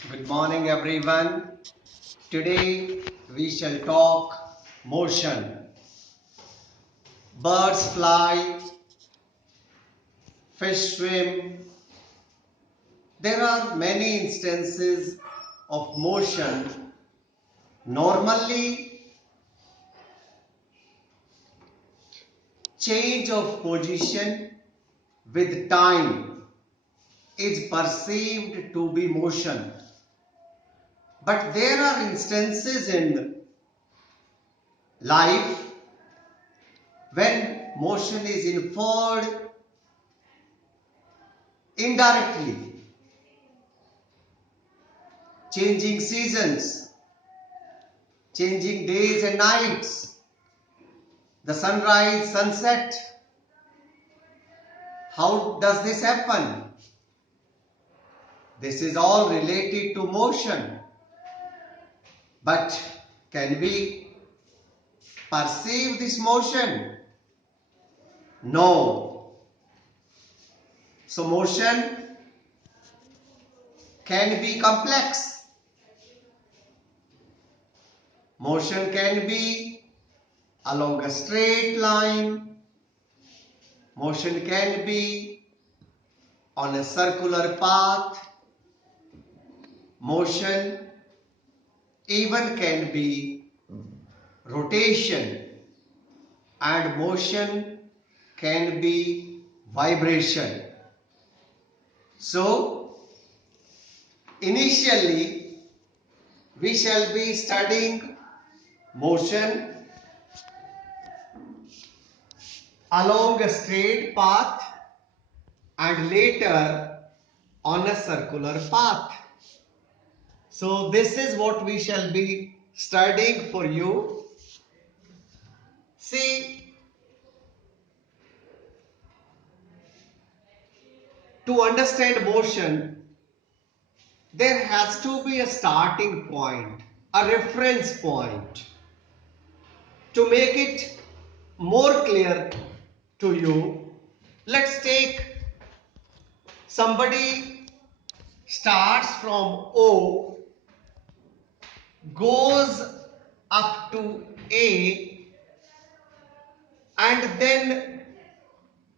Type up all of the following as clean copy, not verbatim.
Good morning, everyone. Today we shall talk motion. Birds fly, fish swim. There are many instances of motion. Normally, change of position with time is perceived to be motion. But there are instances in life when motion is inferred indirectly. Changing seasons, changing days and nights, the sunrise, sunset. How does this happen? This is all related to motion. But can we perceive this motion? No. So motion can be complex. Motion can be along a straight line. Motion can be on a circular path. Motion even can be rotation, and motion can be vibration. So, initially we shall be studying motion along a straight path and later on a circular path. So this is what we shall be studying for you. See, to understand motion, there has to be a starting point, a reference point. To make it more clear to you, let's take somebody starts from O, goes up to A, and then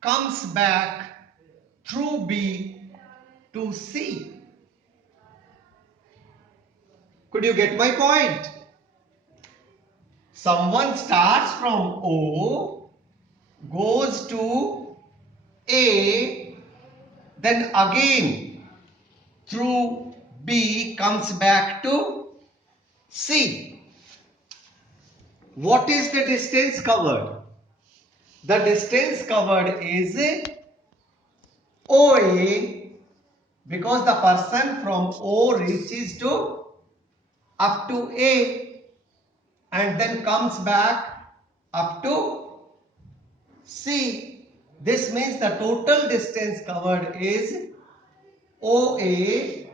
comes back through B to C. Could you get my point? Someone starts from O, goes to A, then again through B comes back to C. What is the distance covered? The distance covered is OA, because the person from O reaches to up to A and then comes back up to C. This means the total distance covered is OA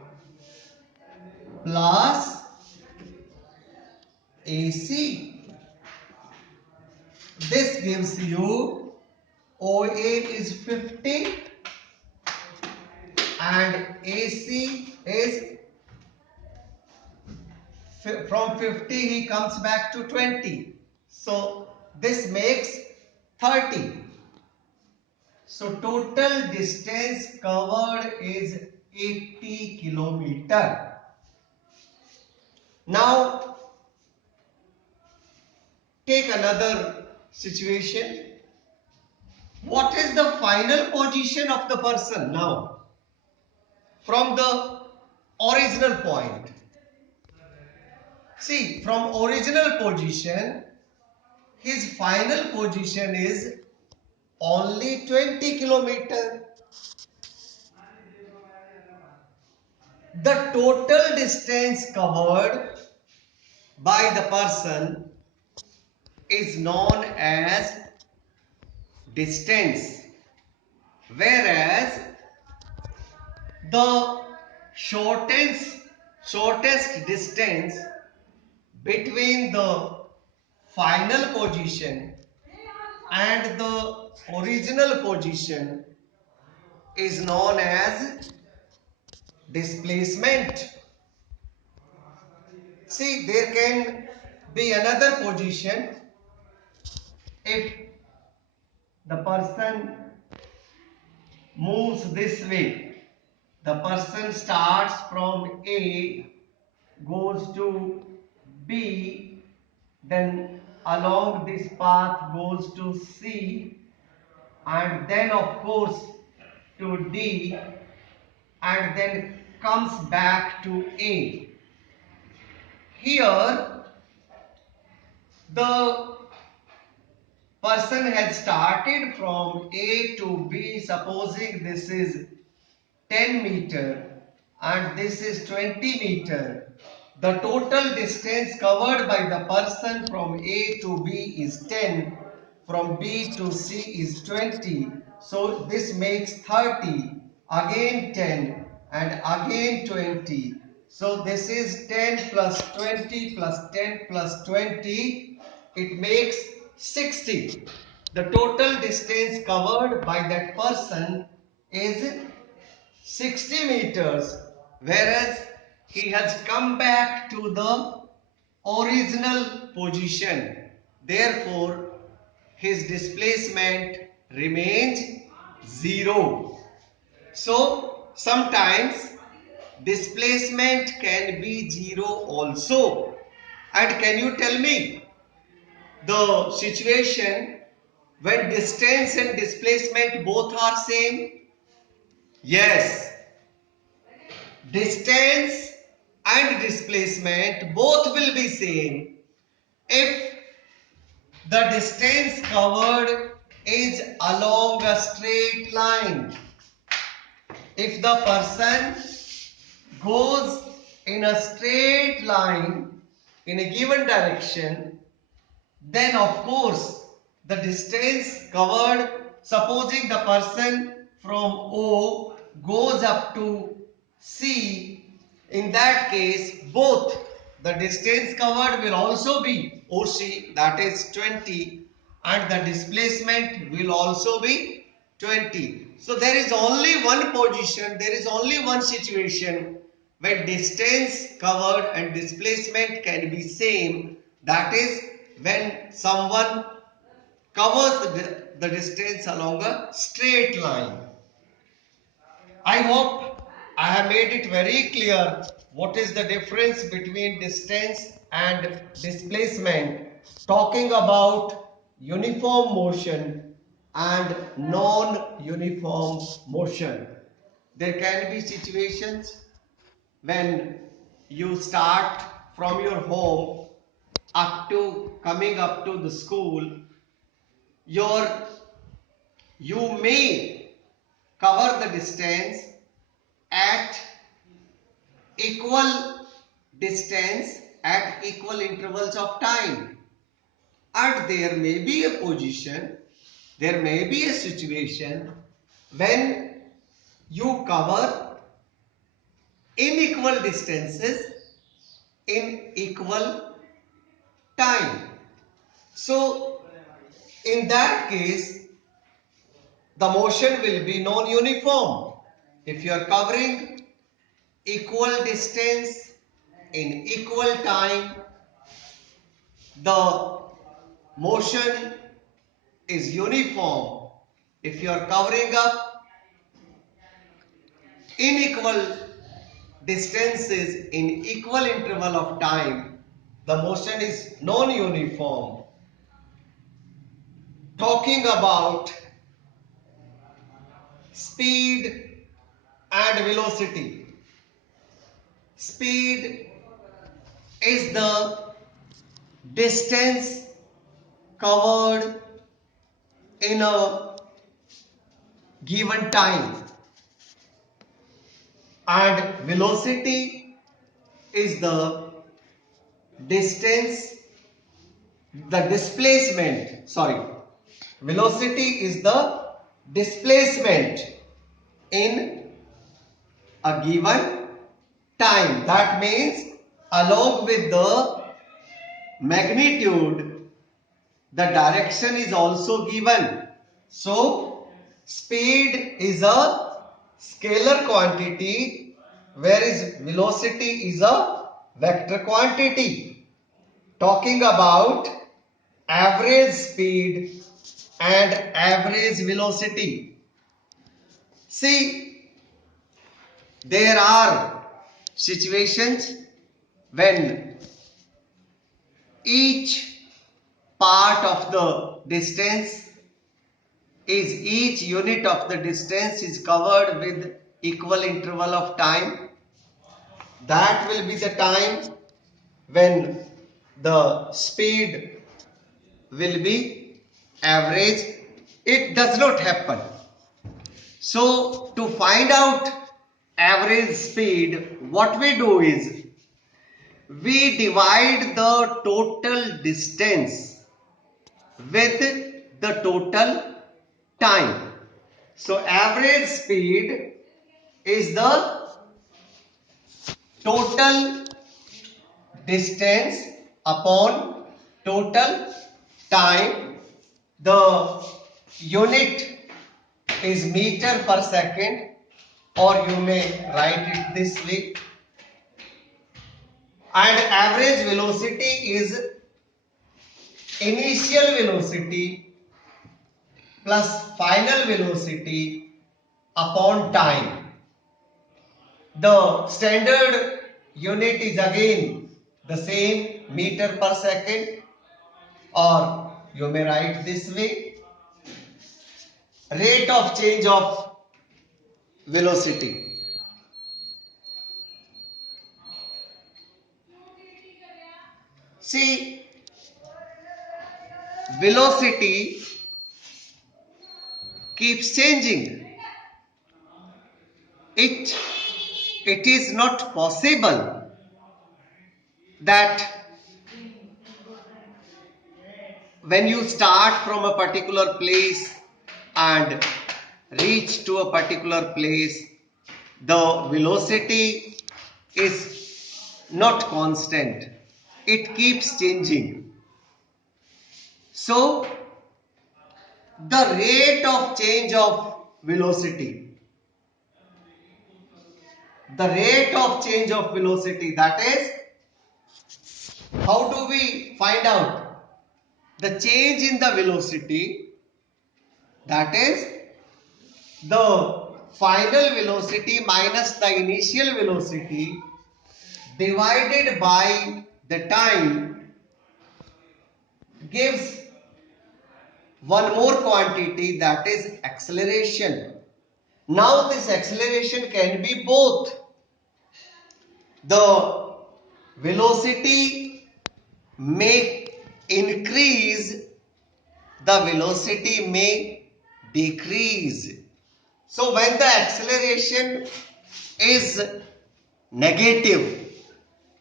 plus AC. This gives you OA is 50 and AC is from 50 he comes back to 20. So this makes 30. So total distance covered is 80 kilometer. Now take another situation. What is the final position of the person now from the original point? See, from original position, his final position is only 20 kilometer. The total distance covered by the person is known as distance, whereas the shortest distance between the final position and the original position is known as displacement. See, there can be another position if the person moves this way. The person starts from A, goes to B, then along this path goes to C, and then of course to D, and then comes back to A. Here the person has started from A to B, supposing this is 10 meter and this is 20 meter. The total distance covered by the person from A to B is 10, from B to C is 20. So this makes 30, again 10 and again 20. So this is 10 plus 20 plus 10 plus 20. It makes 60. The total distance covered by that person is 60 meters, whereas he has come back to the original position. Therefore, his displacement remains 0. So, sometimes displacement can be 0 also. And can you tell me the situation when distance and displacement both are same? Yes, distance and displacement both will be same if the distance covered is along a straight line. If the person goes in a straight line in a given direction, then of course the distance covered, supposing the person from O goes up to C, in that case both the distance covered will also be OC, that is 20, and the displacement will also be 20. So there is only one position, there is only one situation when distance covered and displacement can be same, that is when someone covers the distance along a straight line. I hope I have made it very clear what is the difference between distance and displacement, talking about uniform motion and non-uniform motion. There can be situations when you start from your home up to coming up to the school, your you may cover the distance at equal distance at equal intervals of time, and there may be a position, there may be a situation when you cover unequal distances in equal time. So in that case the motion will be non-uniform. If you are covering equal distance in equal time, the motion is uniform. If you are covering up unequal distances in equal interval of time, the motion is non-uniform. Talking about speed and velocity. Speed is the distance covered in a given time, and velocity is the distance, the displacement, sorry, velocity is the displacement in a given time. That means along with the magnitude, the direction is also given. So speed is a scalar quantity, whereas velocity is a vector quantity, talking about average speed and average velocity. See, there are situations when each part of the distance each unit of the distance is covered with equal interval of time. That will be the time when the speed will be average. It does not happen. So to find out average speed, what we do is we divide the total distance with the total time. So average speed is the total distance upon total time. The unit is meter per second, or you may write it this way. And average velocity is initial velocity plus final velocity upon time. The standard unit is again the same, meter per second, or you may write this way, rate of change of velocity. See, velocity keeps changing. It is not possible that when you start from a particular place and reach to a particular place, the velocity is not constant. It keeps changing. So, the rate of change of velocity, that is, how do we find out the change in the velocity? That is the final velocity minus the initial velocity divided by the time gives one more quantity, that is acceleration. Now this acceleration can be both the velocity may increase, the velocity may decrease. So when the acceleration is negative,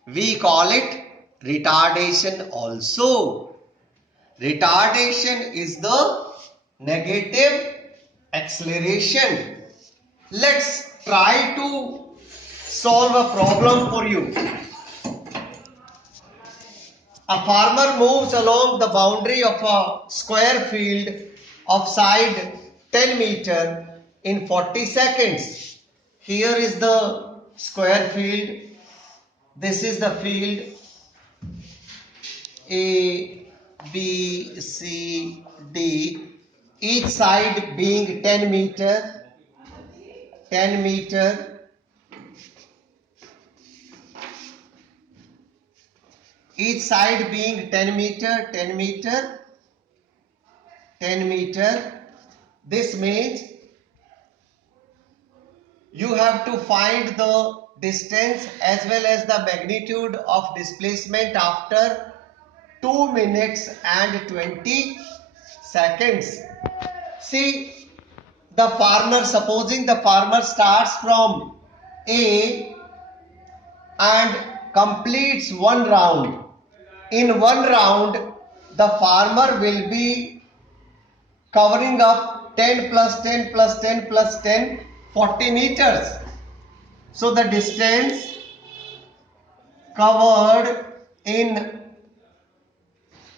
we call it retardation also. Retardation is the negative acceleration. Let's try to solve a problem for you. A farmer moves along the boundary of a square field of side 10 meter in 40 seconds. Here is the square field. This is the field A, B, C, D. Each side being 10 meter. 10 meter. Each side being 10 meter, 10 meter, 10 meter. This means you have to find the distance as well as the magnitude of displacement after 2 minutes and 20 seconds. See, supposing the farmer starts from A and completes one round. In one round, the farmer will be covering up 10 plus 10 plus 10 plus 10, 40 meters. So the distance covered in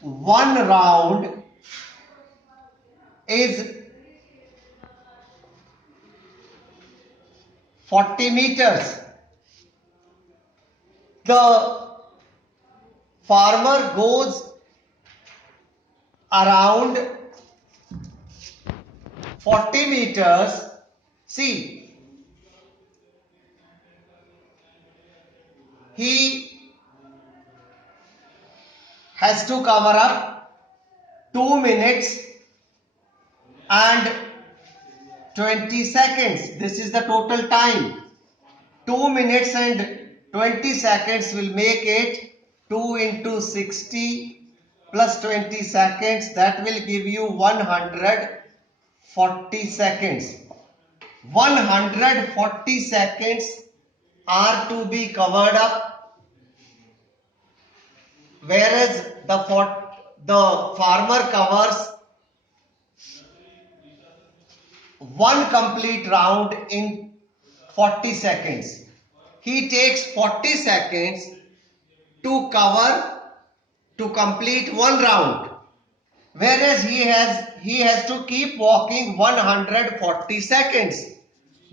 one round is 40 meters. The farmer goes around 40 meters. See, he has to cover up 2 minutes and 20 seconds. This is the total time. 2 minutes and 20 seconds will make it 2 into 60 plus 20 seconds. That will give you 140 seconds. 140 seconds are to be covered up, whereas the farmer covers one complete round in 40 seconds. He takes 40 seconds to complete one round, whereas he has to keep walking 140 seconds.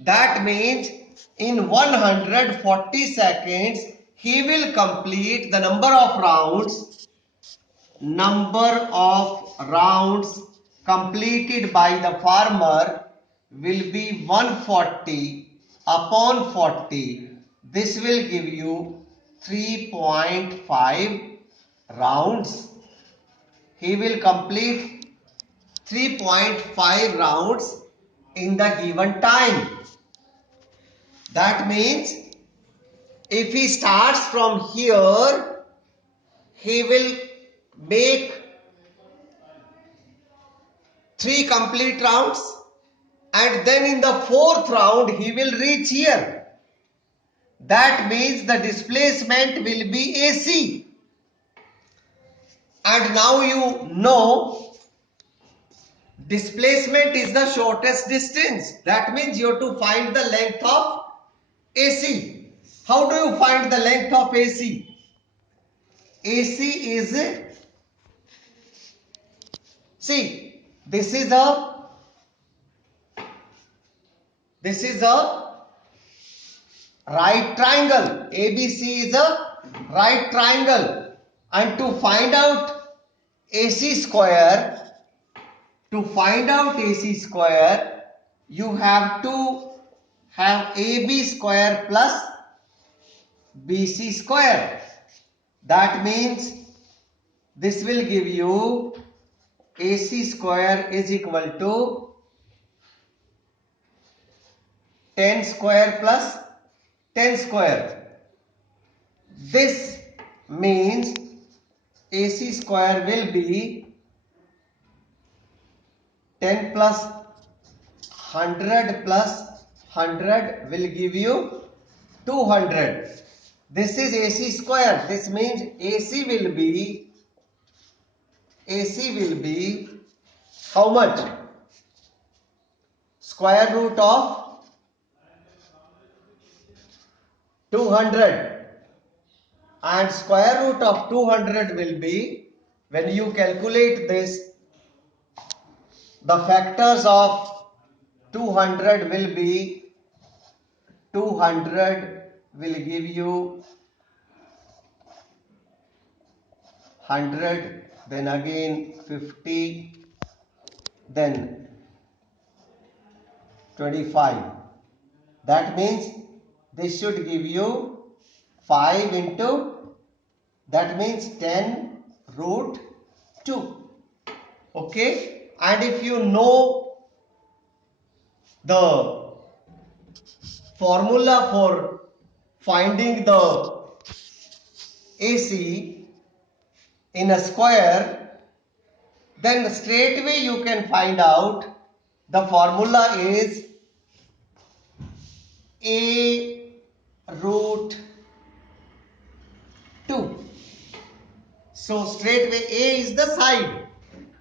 That means in 140 seconds he will complete the number of rounds completed by the farmer will be 140 upon 40. This will give you 3.5 rounds. He will complete 3.5 rounds in the given time. That means if he starts from here, he will make 3 complete rounds, and then in the 4th round he will reach here. That means the displacement will be AC. And now you know displacement is the shortest distance. That means you have to find the length of AC. How do you find the length of AC? AC is, see, this is a right triangle. ABC is a right triangle, and to find out AC square, you have to have AB square plus BC square. That means this will give you AC square is equal to 10 square plus 10 square. This means AC square will be 10 plus 100 plus 100 will give you 200. This is AC square. This means AC will be how much? Square root of 200, and square root of 200 will be, when you calculate this, the factors of 200 will be, 200 will give you 100, then again 50, then 25. That means this should give you 5 into, that means 10 root 2. Okay, and if you know the formula for finding the AC in a square, then straight away you can find out the formula is A root 2. So straight away A is the side.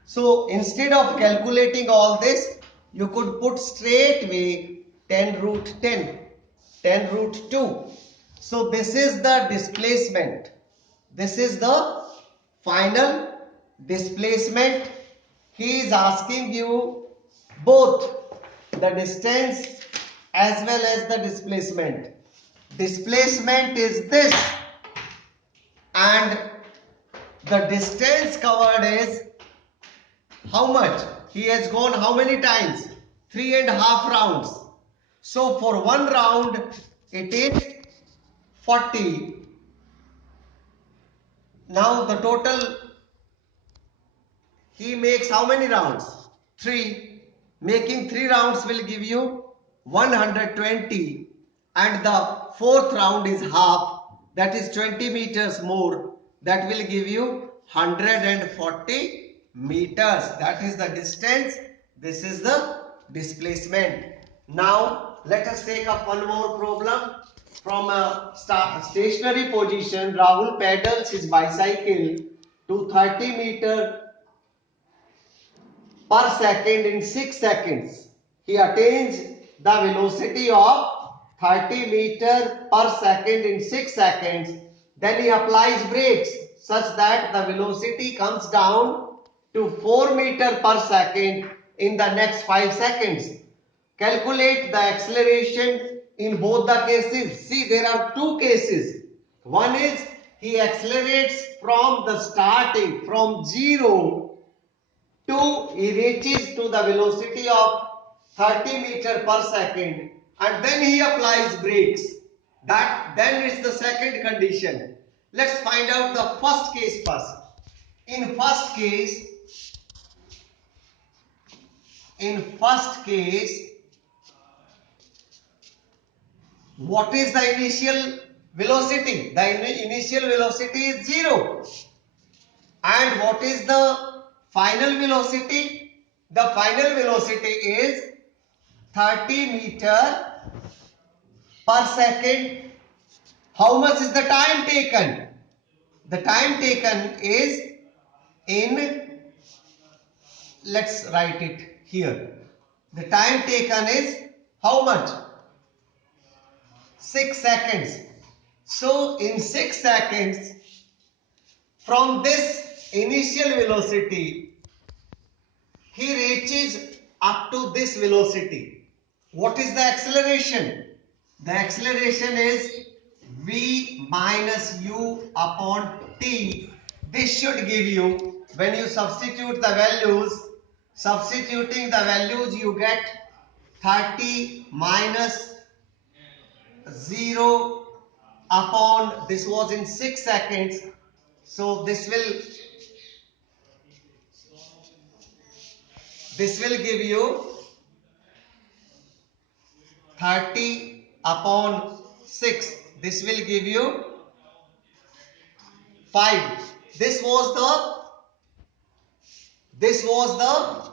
So instead of calculating all this, you could put straight away 10 root 10, 10 root 2. So this is the displacement. This is the final displacement. He is asking you both the distance as well as the displacement. Displacement is this, and the distance covered is how much? He has gone how many times? 3.5 rounds. So for one round it is 40. Now the total, he makes how many rounds? 3. Making 3 rounds will give you 120, and the fourth round is half, that is 20 meters more, that will give you 140 meters. That is the distance, this is the displacement. Now let us take up one more problem. From a stationary position, Rahul pedals his bicycle to 30 meter per second in 6 seconds. He attains the velocity of 30 meter per second in 6 seconds. Then he applies brakes such that the velocity comes down to 4 meter per second in the next 5 seconds. Calculate the acceleration in both the cases. See, there are two cases. One is he accelerates from the starting, from 0 to, he reaches to the velocity of 30 meter per second, and then he applies brakes. That then is the second condition. Let's find out the first case first. In first case, what is the initial velocity? The initial velocity is 0. And what is the final velocity? The final velocity is 30 meter per second. How much is the time taken? The time taken is in, let's write it here. The time taken is how much? 6 seconds. So in 6 seconds, from this initial velocity, he reaches up to this velocity. What is the acceleration? The acceleration is v minus u upon t. This should give you, when you substituting the values, you get 30 minus 0 upon, this was in 6 seconds. So this will give you 30 upon 6. This will give you 5. This was the